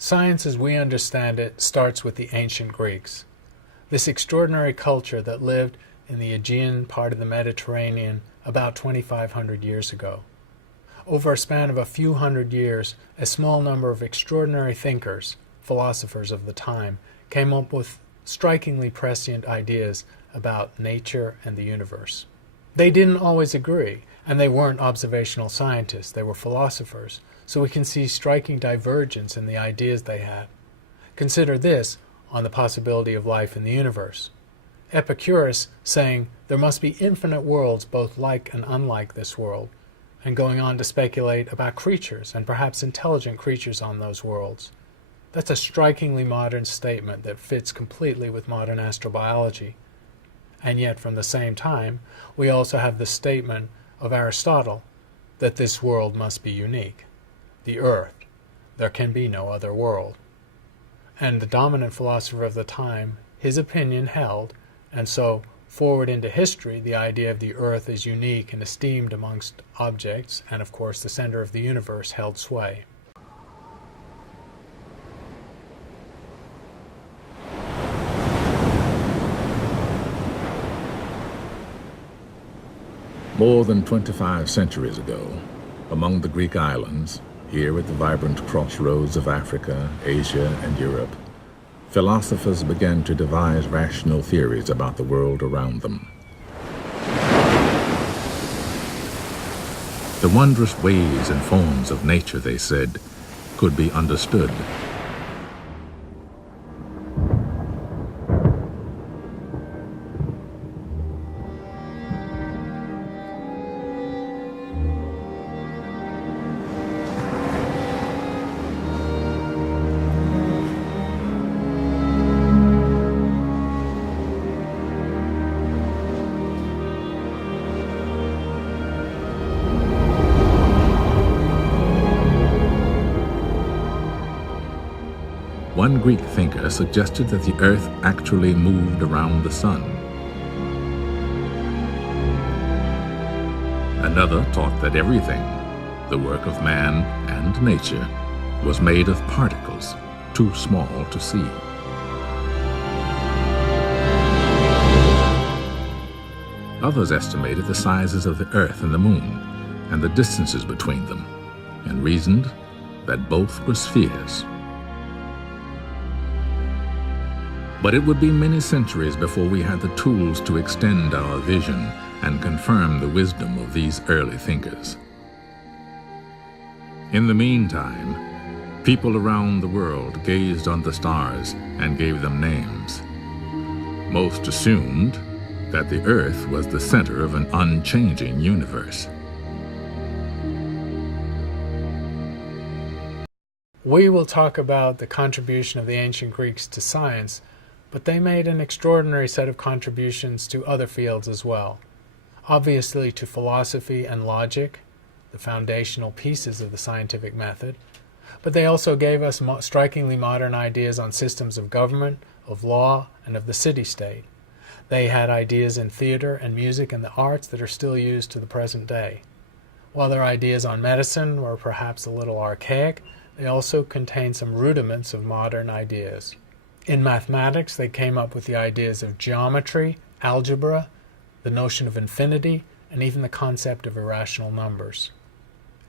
Science as we understand it starts with the ancient Greeks. This extraordinary culture that lived in the Aegean part of the Mediterranean about 2,500 years ago. Over a span of a few hundred years, a small number of extraordinary thinkers, philosophers of the time, came up with strikingly prescient ideas about nature and the universe. They didn't always agree, and they weren't observational scientists, they were philosophers, so we can see striking divergence in the ideas they had. Consider this on the possibility of life in the universe. Epicurus saying there must be infinite worlds both like and unlike this world, and going on to speculate about creatures and perhaps intelligent creatures on those worlds. That's a strikingly modern statement that fits completely with modern astrobiology. And yet from the same time, we also have the statement of Aristotle that this world must be unique. The Earth. There can be no other world. And the dominant philosopher of the time, his opinion held, and so forward into history, the idea of the Earth is unique and esteemed amongst objects, and of course the center of the universe held sway. More than 25 centuries ago, among the Greek islands, here at the vibrant crossroads of Africa, Asia, and Europe, philosophers began to devise rational theories about the world around them. The wondrous ways and forms of nature, they said, could be understood. One Greek thinker suggested that the Earth actually moved around the sun. Another taught that everything, the work of man and nature, was made of particles too small to see. Others estimated the sizes of the Earth and the Moon and the distances between them, and reasoned that both were spheres. But it would be many centuries before we had the tools to extend our vision and confirm the wisdom of these early thinkers. In the meantime, people around the world gazed on the stars and gave them names. Most assumed that the Earth was the center of an unchanging universe. We will talk about the contribution of the ancient Greeks to science, but they made an extraordinary set of contributions to other fields as well. Obviously to philosophy and logic, the foundational pieces of the scientific method, but they also gave us strikingly modern ideas on systems of government, of law, and of the city-state. They had ideas in theater and music and the arts that are still used to the present day. While their ideas on medicine were perhaps a little archaic, they also contain some rudiments of modern ideas. In mathematics, they came up with the ideas of geometry, algebra, the notion of infinity, and even the concept of irrational numbers.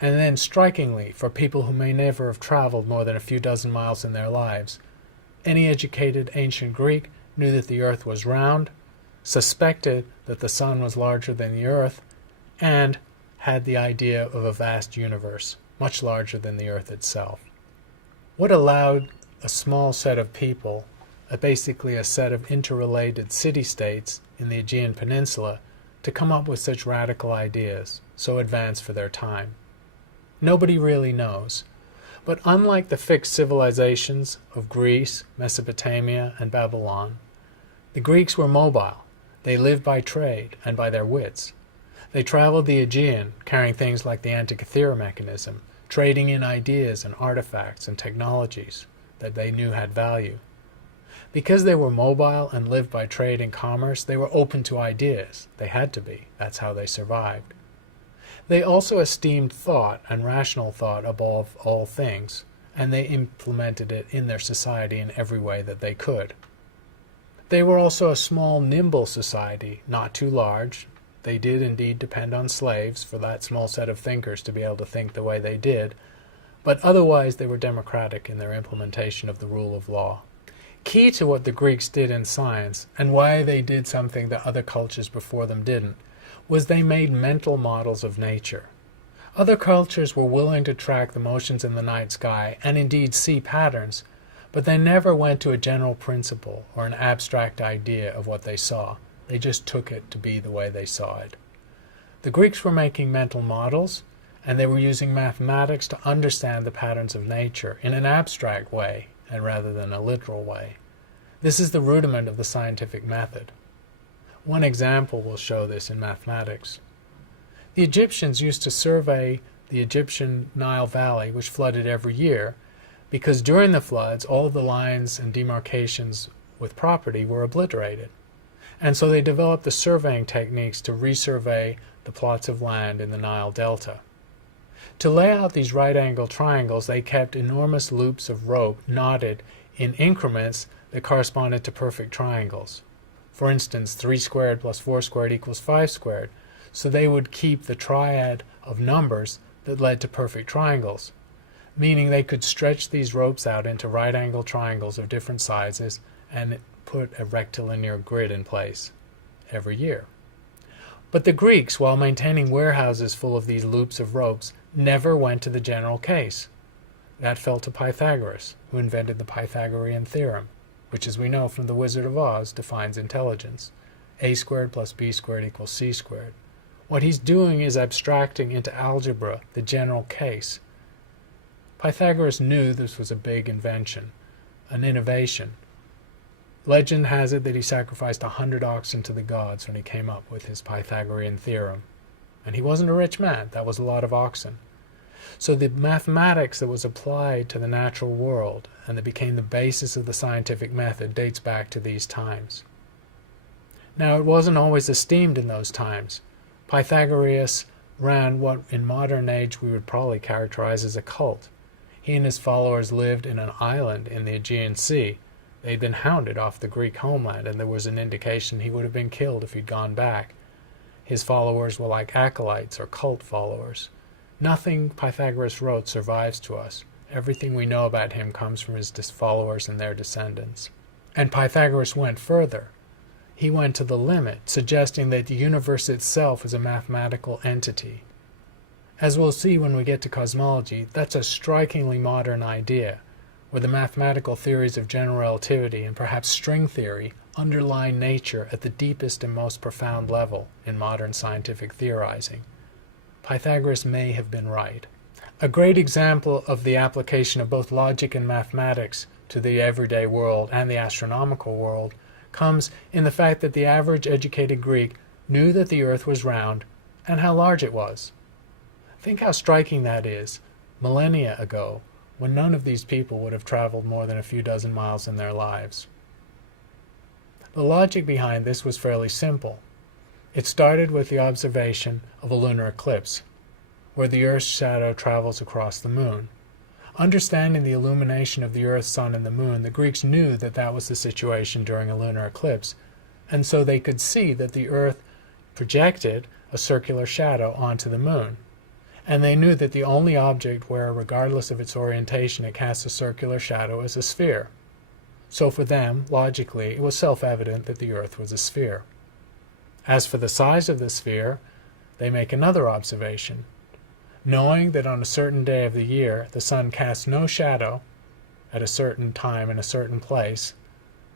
And then, strikingly, for people who may never have traveled more than a few dozen miles in their lives, any educated ancient Greek knew that the Earth was round, suspected that the sun was larger than the Earth, and had the idea of a vast universe, much larger than the Earth itself. What allowed a small set of people, basically a set of interrelated city-states in the Aegean Peninsula, to come up with such radical ideas, so advanced for their time? Nobody really knows. But unlike the fixed civilizations of Greece, Mesopotamia, and Babylon, the Greeks were mobile. They lived by trade and by their wits. They traveled the Aegean, carrying things like the Antikythera mechanism, trading in ideas and artifacts and technologies that they knew had value. Because they were mobile and lived by trade and commerce, they were open to ideas. They had to be. That's how they survived. They also esteemed thought and rational thought above all things, and they implemented it in their society in every way that they could. They were also a small, nimble society, not too large. They did indeed depend on slaves for that small set of thinkers to be able to think the way they did, but otherwise they were democratic in their implementation of the rule of law. Key to what the Greeks did in science, and why they did something that other cultures before them didn't, was they made mental models of nature. Other cultures were willing to track the motions in the night sky and indeed see patterns, but they never went to a general principle or an abstract idea of what they saw. They just took it to be the way they saw it. The Greeks were making mental models, and they were using mathematics to understand the patterns of nature in an abstract way, and rather than a literal way. This is the rudiment of the scientific method. One example will show this in mathematics. The Egyptians used to survey the Egyptian Nile Valley, which flooded every year, because during the floods all of the lines and demarcations with property were obliterated. And so they developed the surveying techniques to resurvey the plots of land in the Nile Delta. To lay out these right-angle triangles, they kept enormous loops of rope knotted in increments that corresponded to perfect triangles. For instance, 3 squared plus 4 squared equals 5 squared. So they would keep the triad of numbers that led to perfect triangles, meaning they could stretch these ropes out into right-angle triangles of different sizes and put a rectilinear grid in place every year. But the Greeks, while maintaining warehouses full of these loops of ropes, never went to the general case. That fell to Pythagoras, who invented the Pythagorean Theorem, which, as we know from The Wizard of Oz, defines intelligence. A squared plus b squared equals c squared. What he's doing is abstracting into algebra the general case. Pythagoras knew this was a big invention, an innovation. Legend has it that he sacrificed 100 oxen to the gods when he came up with his Pythagorean theorem. And he wasn't a rich man. That was a lot of oxen. So the mathematics that was applied to the natural world and that became the basis of the scientific method dates back to these times. Now, it wasn't always esteemed in those times. Pythagoras ran what in modern age we would probably characterize as a cult. He and his followers lived in an island in the Aegean Sea. They'd been hounded off the Greek homeland, and there was an indication he would have been killed if he'd gone back. His followers were like acolytes or cult followers. Nothing Pythagoras wrote survives to us. Everything we know about him comes from his followers and their descendants. And Pythagoras went further. He went to the limit, suggesting that the universe itself is a mathematical entity. As we'll see when we get to cosmology, that's a strikingly modern idea, where the mathematical theories of general relativity and perhaps string theory underlie nature at the deepest and most profound level in modern scientific theorizing. Pythagoras may have been right. A great example of the application of both logic and mathematics to the everyday world and the astronomical world comes in the fact that the average educated Greek knew that the earth was round and how large it was. Think how striking that is, millennia ago, when none of these people would have traveled more than a few dozen miles in their lives. The logic behind this was fairly simple. It started with the observation of a lunar eclipse, where the Earth's shadow travels across the moon. Understanding the illumination of the Earth, Sun, and the Moon, the Greeks knew that that was the situation during a lunar eclipse, and so they could see that the Earth projected a circular shadow onto the Moon. And they knew that the only object where, regardless of its orientation, it casts a circular shadow is a sphere. So for them, logically, it was self-evident that the Earth was a sphere. As for the size of the sphere, they make another observation. Knowing that on a certain day of the year the sun casts no shadow at a certain time in a certain place,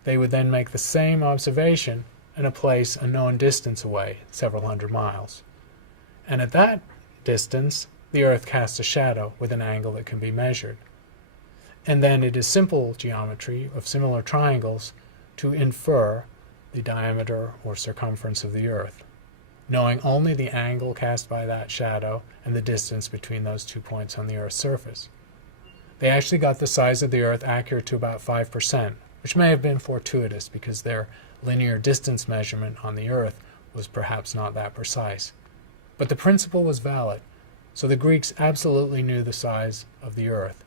they would then make the same observation in a place a known distance away, several hundred miles. And at that distance, the Earth casts a shadow with an angle that can be measured. And then it is simple geometry of similar triangles to infer the diameter or circumference of the Earth, knowing only the angle cast by that shadow and the distance between those 2 points on the Earth's surface. They actually got the size of the Earth accurate to about 5%, which may have been fortuitous because their linear distance measurement on the Earth was perhaps not that precise. But the principle was valid, so the Greeks absolutely knew the size of the Earth.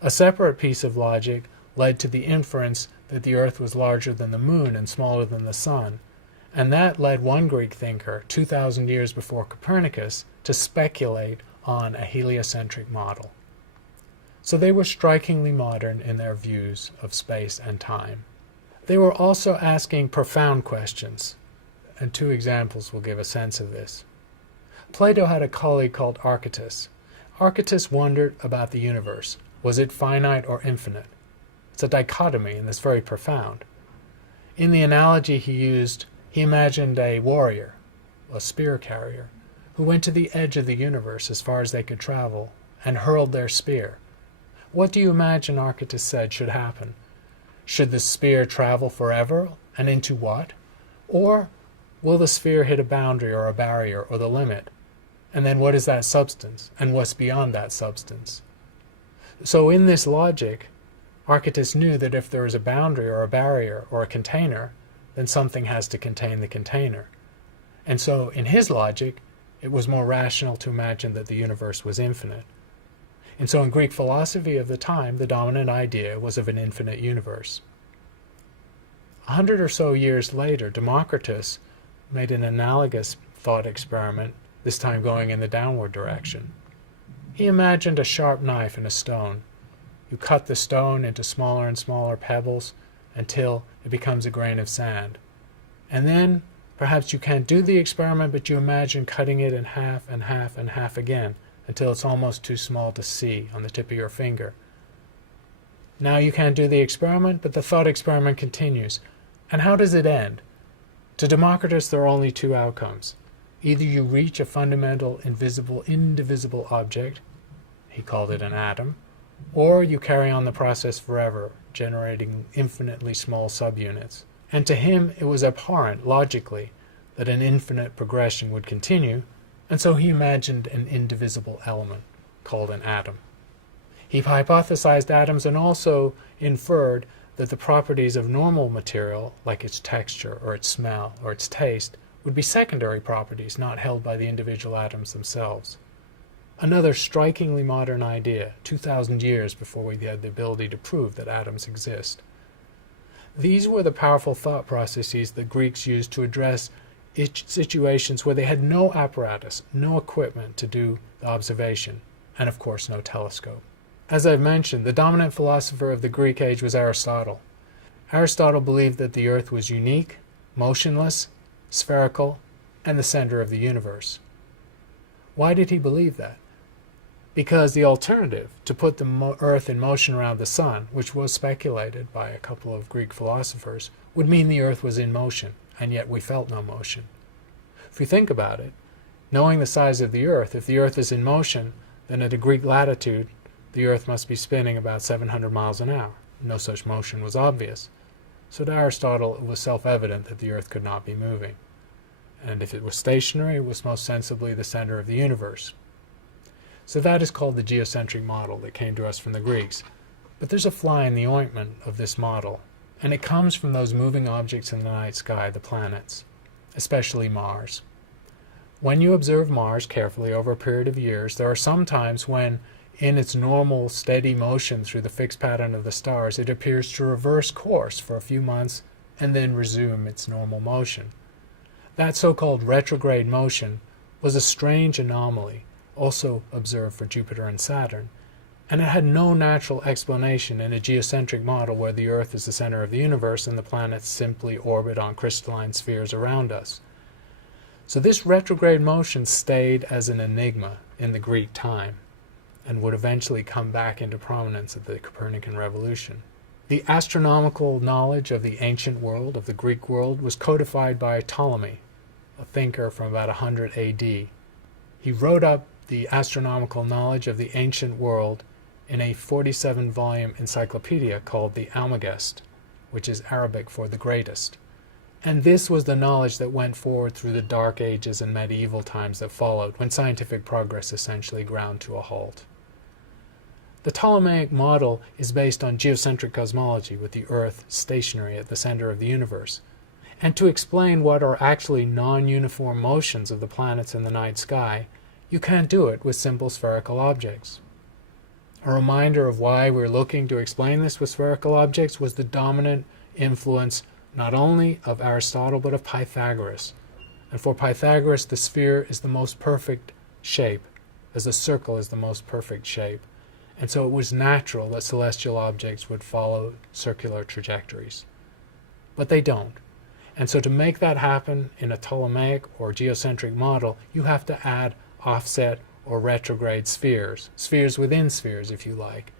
A separate piece of logic led to the inference that the Earth was larger than the Moon and smaller than the Sun, and that led one Greek thinker, 2,000 years before Copernicus, to speculate on a heliocentric model. So they were strikingly modern in their views of space and time. They were also asking profound questions, and two examples will give a sense of this. Plato had a colleague called Archytas. Archytas wondered about the universe. Was it finite or infinite? It's a dichotomy, and it's very profound. In the analogy he used, he imagined a warrior, a spear carrier, who went to the edge of the universe as far as they could travel and hurled their spear. What do you imagine, Archytas said, should happen? Should the spear travel forever, and into what? Or will the sphere hit a boundary or a barrier or the limit? And then what is that substance, and what's beyond that substance? So in this logic, Archytas knew that if there is a boundary or a barrier or a container, then something has to contain the container. And so in his logic, it was more rational to imagine that the universe was infinite. And so in Greek philosophy of the time, the dominant idea was of an infinite universe. 100 or so years later, Democritus made an analogous thought experiment, this time going in the downward direction. He imagined a sharp knife in a stone. You cut the stone into smaller and smaller pebbles until it becomes a grain of sand. And then, perhaps you can't do the experiment, but you imagine cutting it in half and half and half again, until it's almost too small to see on the tip of your finger. Now you can't do the experiment, but the thought experiment continues. And how does it end? To Democritus, there are only two outcomes. Either you reach a fundamental, invisible, indivisible object, he called it an atom, or you carry on the process forever, generating infinitely small subunits. And to him, it was abhorrent, logically, that an infinite progression would continue, and so he imagined an indivisible element, called an atom. He hypothesized atoms and also inferred that the properties of normal material, like its texture or its smell or its taste, would be secondary properties not held by the individual atoms themselves. Another strikingly modern idea, 2,000 years before we had the ability to prove that atoms exist. These were the powerful thought processes that Greeks used to address situations where they had no apparatus, no equipment to do the observation, and of course no telescope. As I've mentioned, the dominant philosopher of the Greek age was Aristotle. Aristotle believed that the earth was unique, motionless, spherical, and the center of the universe. Why did he believe that? Because the alternative, to put the earth in motion around the sun, which was speculated by a couple of Greek philosophers, would mean the earth was in motion, and yet we felt no motion. If you think about it, knowing the size of the earth, if the earth is in motion, then at a Greek latitude, the earth must be spinning about 700 miles an hour. No such motion was obvious. So to Aristotle, it was self-evident that the earth could not be moving. And if it was stationary, it was most sensibly the center of the universe. So that is called the geocentric model that came to us from the Greeks. But there's a fly in the ointment of this model, and it comes from those moving objects in the night sky, the planets, especially Mars. When you observe Mars carefully over a period of years, there are some times when, in its normal steady motion through the fixed pattern of the stars, it appears to reverse course for a few months and then resume its normal motion. That so-called retrograde motion was a strange anomaly, also observed for Jupiter and Saturn, and it had no natural explanation in a geocentric model where the Earth is the center of the universe and the planets simply orbit on crystalline spheres around us. So this retrograde motion stayed as an enigma in the Greek time, and would eventually come back into prominence at the Copernican Revolution. The astronomical knowledge of the ancient world, of the Greek world, was codified by Ptolemy, a thinker from about 100 AD. He wrote up the astronomical knowledge of the ancient world in a 47-volume encyclopedia called the Almagest, which is Arabic for the greatest. And this was the knowledge that went forward through the Dark Ages and medieval times that followed, when scientific progress essentially ground to a halt. The Ptolemaic model is based on geocentric cosmology, with the Earth stationary at the center of the universe. And to explain what are actually non-uniform motions of the planets in the night sky, you can't do it with simple spherical objects. A reminder of why we're looking to explain this with spherical objects was the dominant influence not only of Aristotle but of Pythagoras. And for Pythagoras, the sphere is the most perfect shape, as the circle is the most perfect shape. And so it was natural that celestial objects would follow circular trajectories. But they don't. And so to make that happen in a Ptolemaic or geocentric model, you have to add offset or retrograde spheres, spheres within spheres if you like.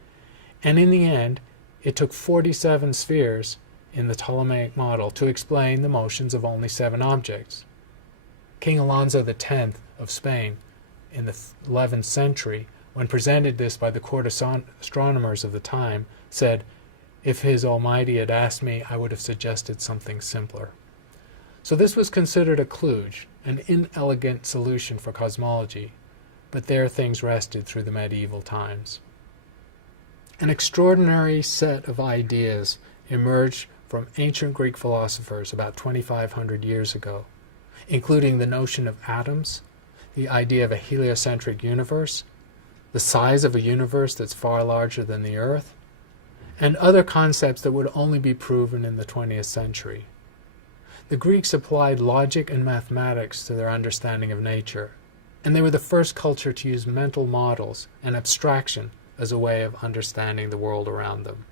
And in the end, it took 47 spheres in the Ptolemaic model to explain the motions of only 7 objects. King Alonso X of Spain in the 11th century, when presented this by the court astronomers of the time, said, "If His Almighty had asked me, I would have suggested something simpler." So this was considered a kludge, an inelegant solution for cosmology, but there things rested through the medieval times. An extraordinary set of ideas emerged from ancient Greek philosophers about 2,500 years ago, including the notion of atoms, the idea of a heliocentric universe, the size of a universe that's far larger than the Earth, and other concepts that would only be proven in the 20th century. The Greeks applied logic and mathematics to their understanding of nature, and they were the first culture to use mental models and abstraction as a way of understanding the world around them.